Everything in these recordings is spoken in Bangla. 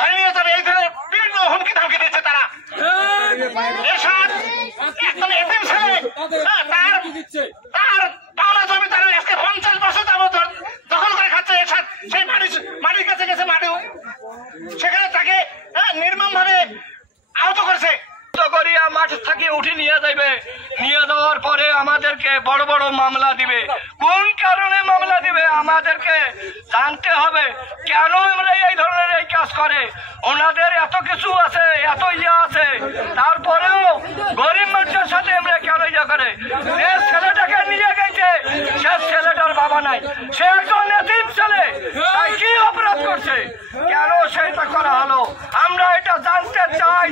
ধরে নিয়ে যাবে, এই ধরনের বিভিন্ন হুমকি ধামকি দিচ্ছে তারা। এরশাদ একদম এতিম ছেলে, তার পাওনা জমি তারা আজকে 50 বছর যাবত দখল করে খাচ্ছে। এরশাদ সেই মাটির কাছে গেছে, মাটিও সেখানে তাকে নির্মম ভাবে আহত করছে। করিয়া মাঠ থেকে উঠে নিয়ে যাবে, নিয়ে যাওয়ার পরে আমাদেরকে বড় বড় মামলা দিবে। কোন কারণে মামলা দিবে আমাদেরকে জানতে হবে। কেন আমরা এই ধরনের এই কাজ করে? ওনাদের এত কিছু আছে, এত ইয়ে আছে, তারপরেও গরিব মানুষের সাথে আমরা কেন ইয়ে করে? যে ছেলেটাকে নিয়ে গেছে সে ছেলেটার বাবা নাই, সে একজন এতিম ছেলে, তাই কি অপরাধ করছে, কেন সেটা করা হলো? আমরা এটা জানতে চাই।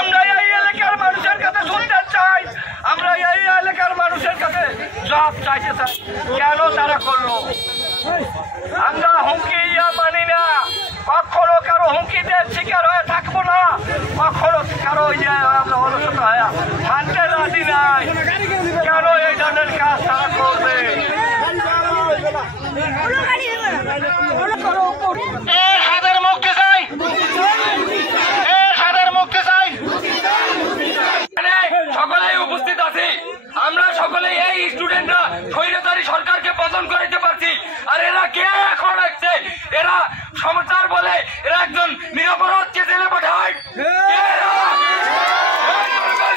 আমরা এই এলাকার মানুষের কাছে শুনতে চাই, আমরা এই এলাকার মানুষের কাছে জবাব চাইতে চাই, কেন তারা করলো। আমরা হুমকি মানি না, কখনো কারো হুমকিতে শিকার হয়ে থাকবো না, কখনো কারো আমরা অলসত হয়ে শান্তি রাজি নাই। কেন এই ধরনের কাজ তারা করবে? এরশাদের মুক্তি চাই, এরশাদের মুক্তি চাই। সকলেই উপস্থিত আছি, আমরা সকলেই এই স্টুডেন্টরা স্বৈরাচারী সরকারকে পতন করতে পারছি। আর এরা কে এখন আসছে? এরা সমাচার বলে এরা একজন নিরপরাধকে জেলে পাঠায়।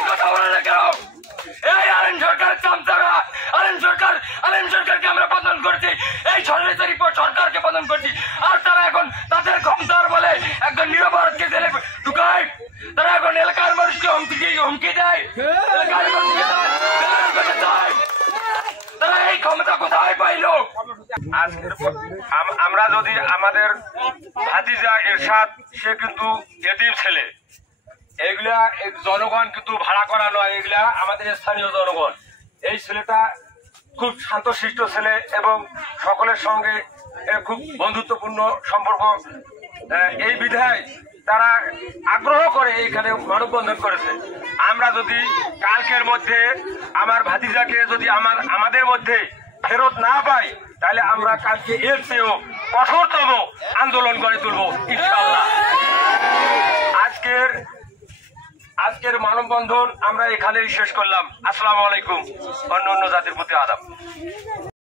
কথা বলে না কেন? এই আলেম সরকারের চামচারা, আলেম সরকারকে আমরা পতন করছি, এই স্বৈরাচারী সরকারকে পতন করছি। আর তারা এখন তাদের ক্ষমতার বলে একজন নিরপরাধকে জেলে ঢুকায়। তারা এখন এলাকার মানুষকে হুমকি দেয়, এলাকার মানুষকে তারা এই ক্ষমতা কোথায় পাইল? আমরা যদি আমাদের ভাতিজা এরশাদ, সে কিন্তু এতিম ছেলে, এগুলা জনগণ কিন্তু ভাড়া করা নয়, এগুলা আমাদের স্থানীয় জনগণ। এই ছেলেটা খুব শান্তশিষ্ট ছেলে এবং সকলের সঙ্গে খুব বন্ধুত্বপূর্ণ সম্পর্ক। এই বিধায় তারা আগ্রহ করে এখানে মানববন্ধন করেছে। আমরা যদি কালকের মধ্যে আমার ভাতিজাকে যদি আমাদের মধ্যে ফেরত না পাই, তাহলে আমরা কালকে এর চেয়েও কঠোরতম আন্দোলন গড়ে তুলবো ইনশাআল্লাহ। আজকের মানববন্ধন আমরা এখানেই শেষ করলাম। আসসালামু আলাইকুম। অন্য জাতির প্রতি আদাব।